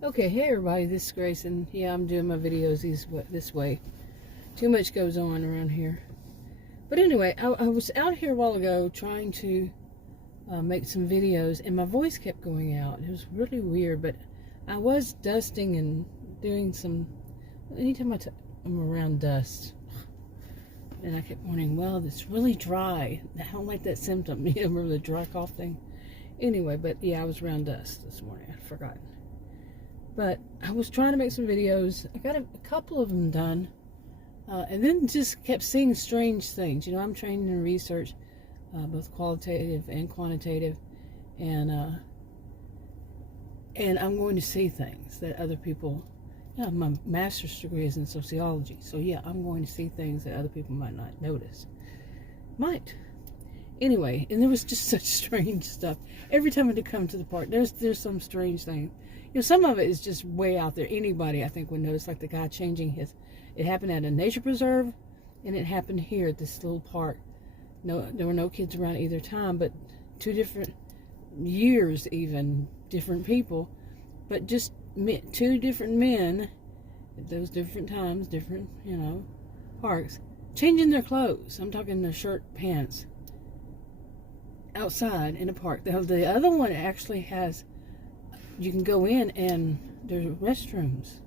Okay, hey everybody, this is Grace, and yeah, I'm doing my videos this way. Too much goes on around here. But anyway, I was out here a while ago trying to make some videos, and my voice kept going out. It was really weird, but I was dusting and doing some... Anytime I'm around dust, and I kept wondering, well, it's really dry. I don't like that symptom, remember the dry cough thing? Anyway, but yeah, I was around dust this morning. I forgot. But I was trying to make some videos. I got a couple of them done. And then just kept seeing strange things. I'm trained in research, both qualitative and quantitative. And I'm going to see things that other people... my master's degree is in sociology. So yeah, I'm going to see things that other people might not notice. Might. Anyway, and there was just such strange stuff. Every time I come to the park, there's some strange thing. Some of it is just way out there. Anybody, I think, would notice, like the guy changing his... It happened at a nature preserve, and it happened here at this little park. No, there were no kids around either time, but 2 different years, even different people, but just 2 different men at those different times, different, parks, changing their clothes. I'm talking their shirt, pants, outside in a park. The other one actually has... You can go in and there's restrooms.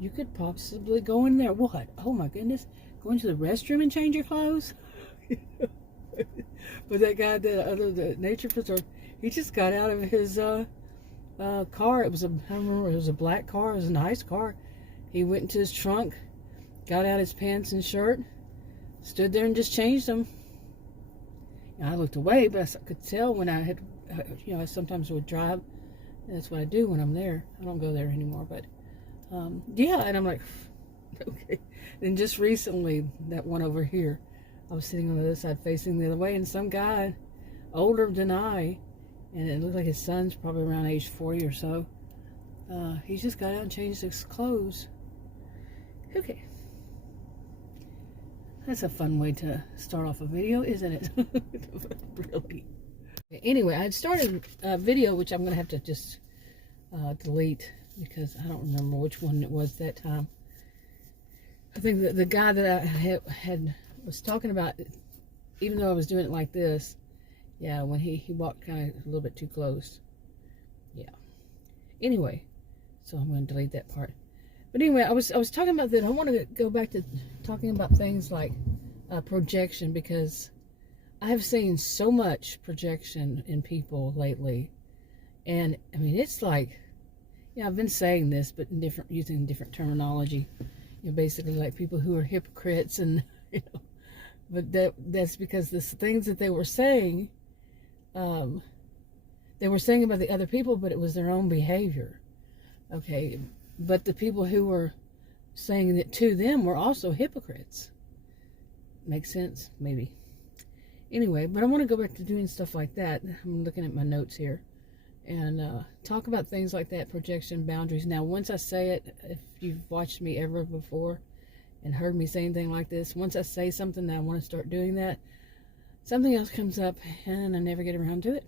You could possibly go in there. What? Oh my goodness. Go into the restroom and change your clothes? But that guy, the nature preserve, he just got out of his car. I remember it was a black car. It was a nice car. He went into his trunk, got out his pants and shirt, stood there and just changed them. I looked away, but I could tell when I had, I sometimes would drive. That's what I do when I'm there. I don't go there anymore, but yeah, and I'm like, okay. And just recently, that one over here, I was sitting on the other side facing the other way, and some guy, older than I, and it looked like his son's probably around age 40 or so, he just got out and changed his clothes. Okay. That's a fun way to start off a video, isn't it? Really. Anyway, I had started a video, which I'm going to have to just delete because I don't remember which one it was that time. I think that the guy that I was talking about, even though I was doing it like this, yeah, when he walked kind of a little bit too close. Yeah. Anyway, so I'm going to delete that part. But anyway, I was talking about that. I want to go back to talking about things like projection, because I have seen so much projection in people lately, and I mean, it's like, I've been saying this, but using different terminology. Basically like people who are hypocrites, and but that's because the things that they were saying about the other people, but it was their own behavior. Okay, but the people who were saying it to them were also hypocrites. Makes sense? Maybe. Anyway, but I want to go back to doing stuff like that. I'm looking at my notes here. And talk about things like that, projection, boundaries. Now, once I say it, if you've watched me ever before and heard me say anything like this, once I say something that I want to start doing that, something else comes up and I never get around to it.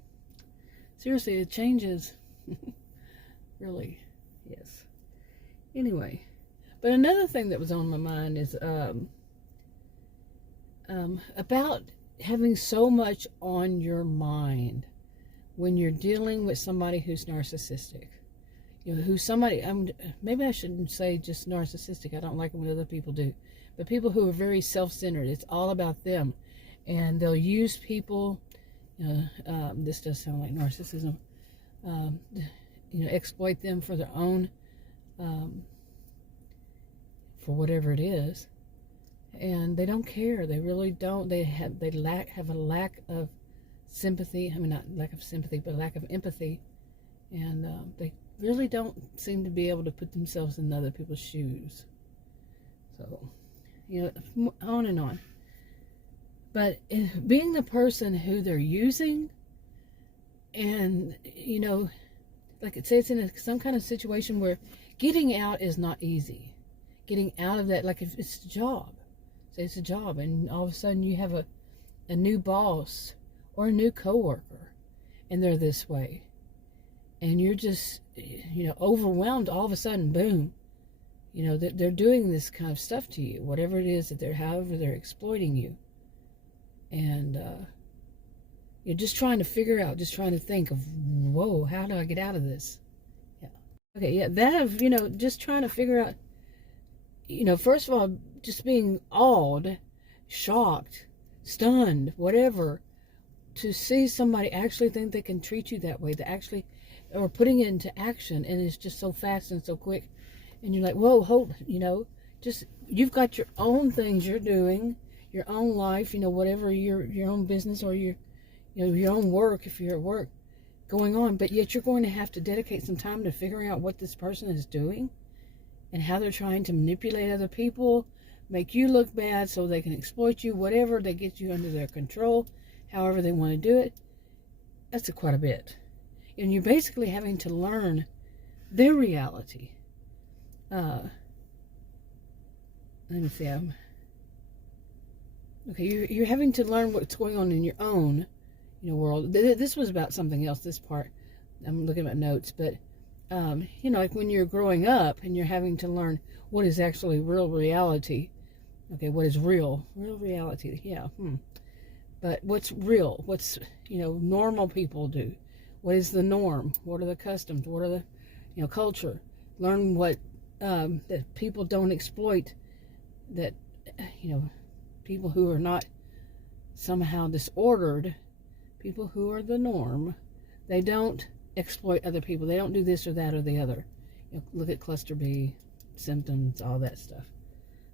Seriously, it changes. Really, yes. Anyway, but another thing that was on my mind is about having so much on your mind when you're dealing with somebody who's narcissistic. Maybe I shouldn't say just narcissistic. I don't like it when other people do. But people who are very self-centered. It's all about them. And they'll use people, this does sound like narcissism, exploit them for their own, for whatever it is. And they don't care. They really don't. They have a lack of sympathy. I mean, not lack of sympathy, but lack of empathy. And they really don't seem to be able to put themselves in other people's shoes. So, on and on. But being the person who they're using, and, like it says in some kind of situation where getting out is not easy. Getting out of that, like if it's a job. Say it's a job, and all of a sudden you have a new boss or a new coworker, and they're this way, and you're just overwhelmed all of a sudden, boom, they're doing this kind of stuff to you, whatever it is that however they're exploiting you. And you're just trying to figure out, just trying to think of, whoa, how do I get out of this? Yeah. Okay, yeah, just trying to figure out, first of all, just being awed, shocked, stunned, whatever, to see somebody actually think they can treat you that way, or putting it into action, and it's just so fast and so quick, and you're like, whoa, hold, just, you've got your own things you're doing, your own life, whatever, your own business, or your own work, if you're at work, going on, but yet you're going to have to dedicate some time to figuring out what this person is doing, and how they're trying to manipulate other people, make you look bad so they can exploit you, whatever, they get you under their control, however they want to do it. That's quite a bit. And you're basically having to learn their reality. Let me see. Okay, you're having to learn what's going on in your own, world. This was about something else, this part. I'm looking at my notes, but, like when you're growing up and you're having to learn what is actually real reality. Okay, what is real reality? Yeah. But what's real? What's, normal people do? What is the norm? What are the customs? What are the, culture? Learn what, that people don't exploit, that, people who are not somehow disordered, people who are the norm, they don't exploit other people. They don't do this or that or the other. Look at cluster B, symptoms, all that stuff.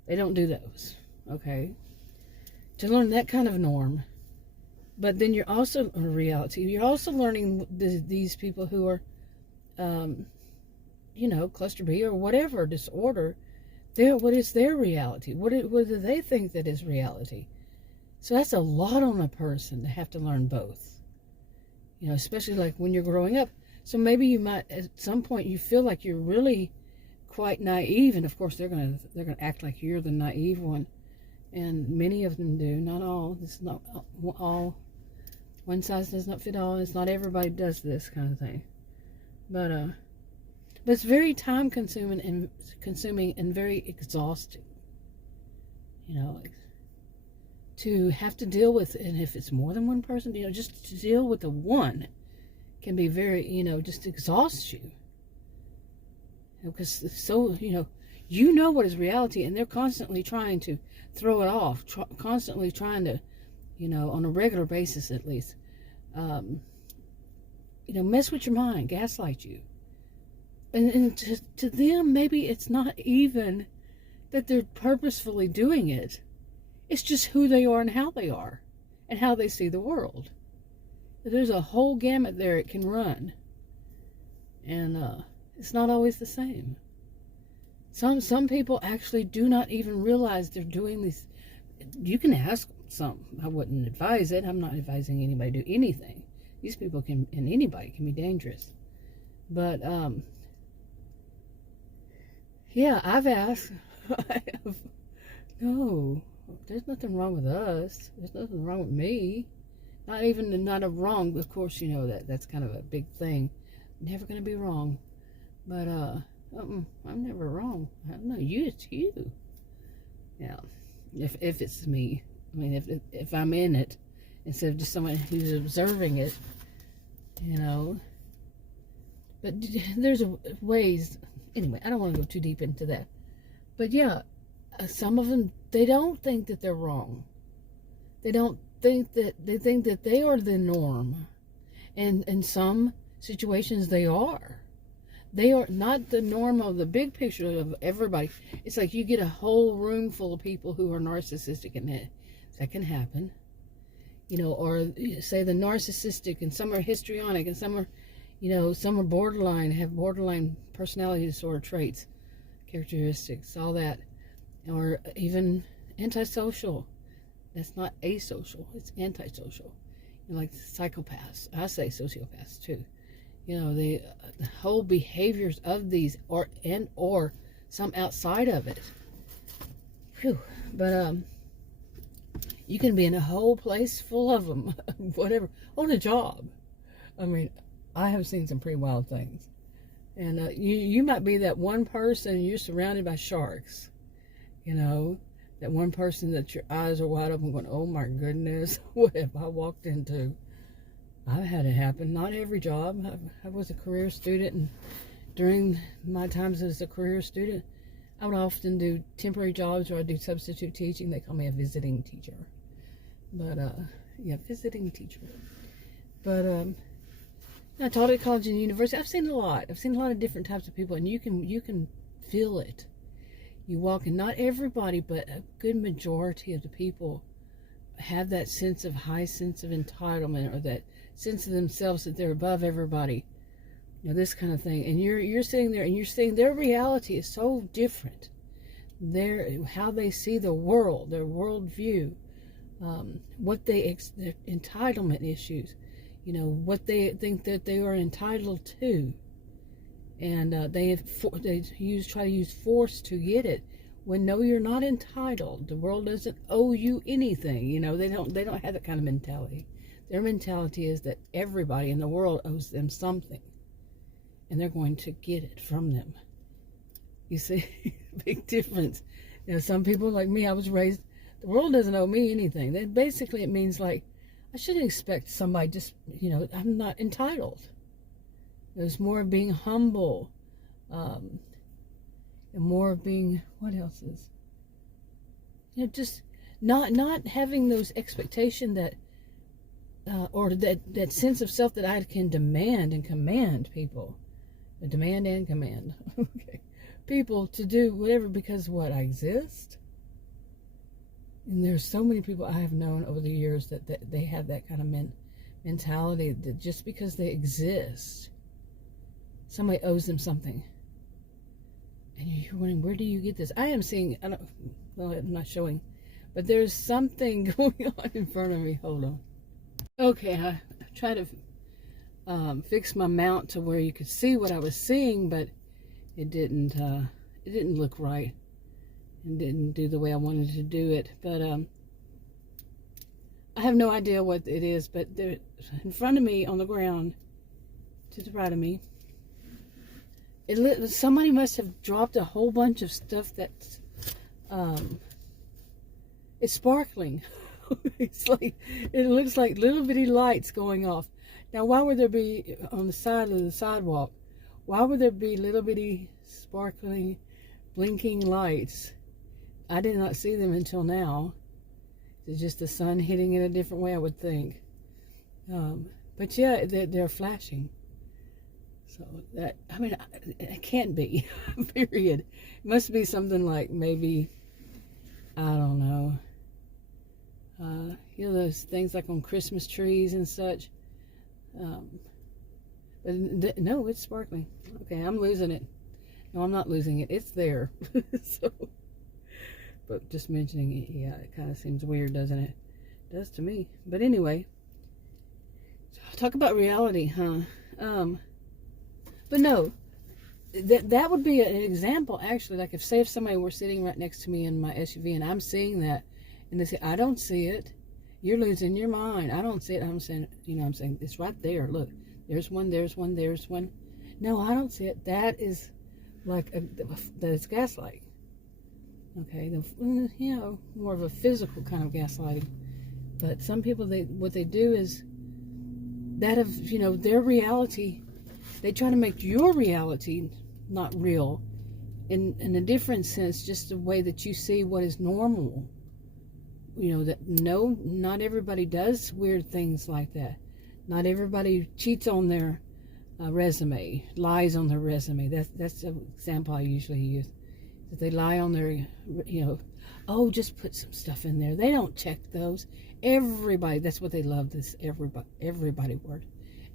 They don't do those, okay? To learn that kind of norm. But then you're also, in reality, you're also learning these people who are, cluster B or whatever disorder, what is their reality? What do they think that is reality? So that's a lot on a person to have to learn both. Especially like when you're growing up. So maybe you might, at some point, you feel like you're really quite naive, and of course they're gonna act like you're the naive one, and many of them do. Not all. It's not all. One size does not fit all. It's not everybody does this kind of thing, but it's very time consuming and very exhausting. To have to deal with, and if it's more than one person, just to deal with the one can be very, just exhaust you. Because so, what is reality, and they're constantly trying to throw it off, constantly trying to, on a regular basis at least, mess with your mind, gaslight you. And to them, maybe it's not even that they're purposefully doing it. It's just who they are and how they see the world. There's a whole gamut there it can run. And it's not always the same. Some people actually do not even realize they're doing these. You can ask some. I wouldn't advise it. I'm not advising anybody to do anything. These people and anybody can be dangerous. But, yeah, I've asked. No, there's nothing wrong with us. There's nothing wrong with me. Not a wrong. Of course, that's kind of a big thing. Never going to be wrong. But, I'm never wrong. I don't know. It's you. Yeah. If it's me. I mean, if I'm in it, instead of just someone who's observing it, But there's ways. Anyway, I don't want to go too deep into that. But yeah, some of them, they don't think that they're wrong. They think that they are the norm. And in some situations they are. They are not the norm of the big picture of everybody. It's like you get a whole room full of people who are narcissistic, and that can happen. Or say the narcissistic, and some are histrionic, and some are, some are borderline, have borderline personality disorder traits, characteristics, all that. Or even antisocial. That's not asocial, it's antisocial. Like psychopaths. I say sociopaths too. The whole behaviors of these, or some outside of it. Whew. But you can be in a whole place full of them, whatever, on a job. I mean, I have seen some pretty wild things, And you might be that one person, and you're surrounded by sharks. You know, that one person that your eyes are wide open going, oh my goodness, what have I walked into? I've had it happen. Not every job. I was a career student, and during my times as a career student, I would often do temporary jobs, or I'd do substitute teaching. They call me a visiting teacher. But, yeah, visiting teacher. But, I taught at college and university. I've seen a lot. I've seen a lot of different types of people, and you can feel it. You walk in, not everybody, but a good majority of the people have that high sense of entitlement, or that sense of themselves that they're above everybody. You know, this kind of thing. And you're sitting there, and you're seeing their reality is so different. How they see the world, their worldview, their entitlement issues. You know, what they think that they are entitled to, and they try to use force to get it. When no, you're not entitled. The world doesn't owe you anything. You know, they don't have that kind of mentality. Their mentality is that everybody in the world owes them something, and they're going to get it from them. You see, big difference. You know, some people like me, I was raised, the world doesn't owe me anything. Then basically, it means like, I shouldn't expect somebody just, you know, I'm not entitled. There's more of being humble, and more of being, what else is? You know, just not having those expectation that, or that sense of self that I can demand and command people. Demand and command. Okay. People to do whatever because what, I exist? And there's so many people I have known over the years that they have that kind of mentality, that just because they exist, somebody owes them something. And you're wondering, where do you get this? I am seeing, I'm not showing, but there's something going on in front of me. Hold on. Okay, I tried to fix my mount to where you could see what I was seeing, but it didn't look right. And didn't do the way I wanted to do it. But I have no idea what it is, but there, in front of me on the ground, to the right of me, somebody must have dropped a whole bunch of stuff that's it's sparkling. It looks like little bitty lights going off. Now, why would there be on the side of the sidewalk? Why would there be little bitty sparkling, blinking lights? I did not see them until now. It's just the sun hitting in a different way, I would think. But yeah, they're flashing. So that, I mean, it can't be, period. It must be something like maybe, I don't know. You know, those things like on Christmas trees and such. But no, it's sparkling. Okay, I'm losing it. No, I'm not losing it. It's there. So. But just mentioning it, yeah, it kind of seems weird, doesn't it? It does to me. But anyway, talk about reality, huh? But no, that would be an example, actually. Like if somebody were sitting right next to me in my SUV, and I'm seeing that, and they say, I don't see it. You're losing your mind. I don't see it. I'm saying, it's right there. Look, there's one, there's one, there's one. No, I don't see it. That is like, that is gaslight. Okay, more of a physical kind of gaslighting. But some people, what they do is that of, their reality, they try to make your reality not real in a different sense, just the way that you see what is normal. That no, not everybody does weird things like that. Not everybody cheats on their resume, lies on their resume. That's an example I usually use. That they lie on their, just put some stuff in there. They don't check those. Everybody, that's what they love, this everybody word.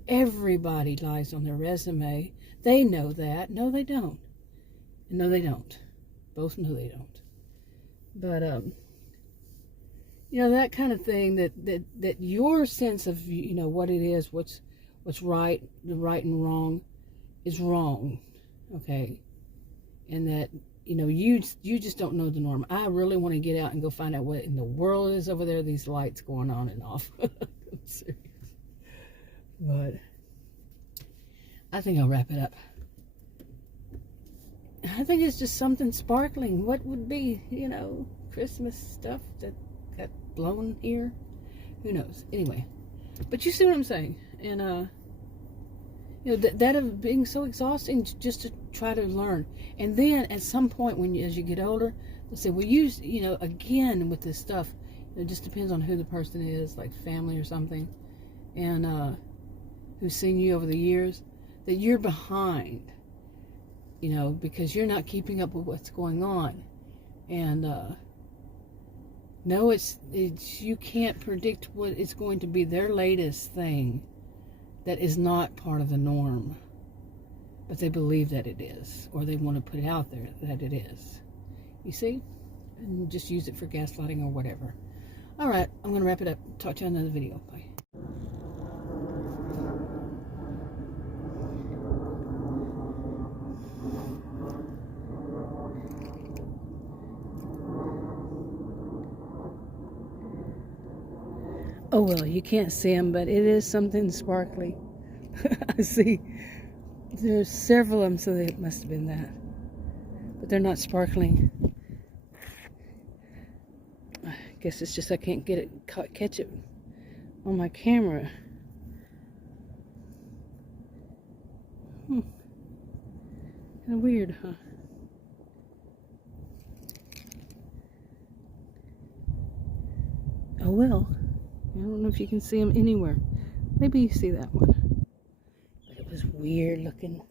Everybody lies on their resume. They know that. No, they don't. No, they don't. Both know they don't. But, that kind of thing, that your sense of, what it is, what's right, the right and wrong is wrong. Okay. And that, you just don't know the norm. I really want to get out and go find out what in the world is over there, these lights going on and off. I'm serious. But I think I'll wrap it up. I think it's just something sparkling. What would be, you know, Christmas stuff that got blown here? Who knows? Anyway, but you see what I'm saying? And you know, that of being so exhausting just to try to learn. And then at some point, as you get older, they'll say, well, you know, again with this stuff, it just depends on who the person is, like family or something, and who's seen you over the years, that you're behind, you know, because you're not keeping up with what's going on. And no, it's you can't predict what it's going to be, their latest thing that is not part of the norm, but they believe that it is, or they want to put it out there that it is. You see? And just use it for gaslighting or whatever. All right, I'm going to wrap it up. Talk to you on another video. Bye. Oh, well, you can't see them, but it is something sparkly. I see. There's several of them, so it must have been that. But they're not sparkling. I guess it's just I can't get it, catch it on my camera. Kind of weird, huh? Oh, well. I don't know if you can see them anywhere. Maybe you see that one. But it was weird looking.